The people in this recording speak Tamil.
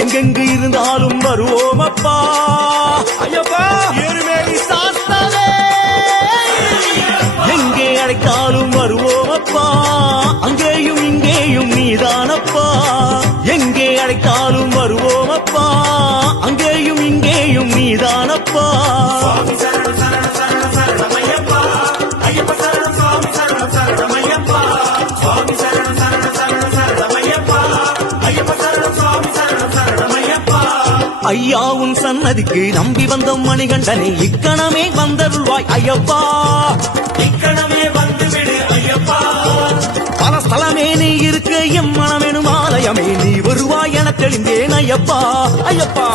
எங்கெங்கு இருந்தாலும் வருவோம் அப்பா ஐயப்பா எருமேலி சாஸ்தாவே எங்கே அழைத்தாலும் வருவோம் அப்பா அங்கேயும் இங்கேயும் நீதானப்பா எங்கே அழைத்தாலும் வருவோம் அப்பா அங்கேயும் இங்கேயும் நீதானப்பா ஐயா உன் சன்னதிக்கு நம்பி வந்த மணிகண்டனே இக்கணமே வந்தருள்வாய் ஐயப்பா இக்கணமே வந்துவிடு ஐயப்பா பல ஸ்தலமே நீ இருக்க எம் மனமெனும் ஆலயமே நீ வருவாய் என தெளிந்தேன் ஐயப்பா ஐயப்பா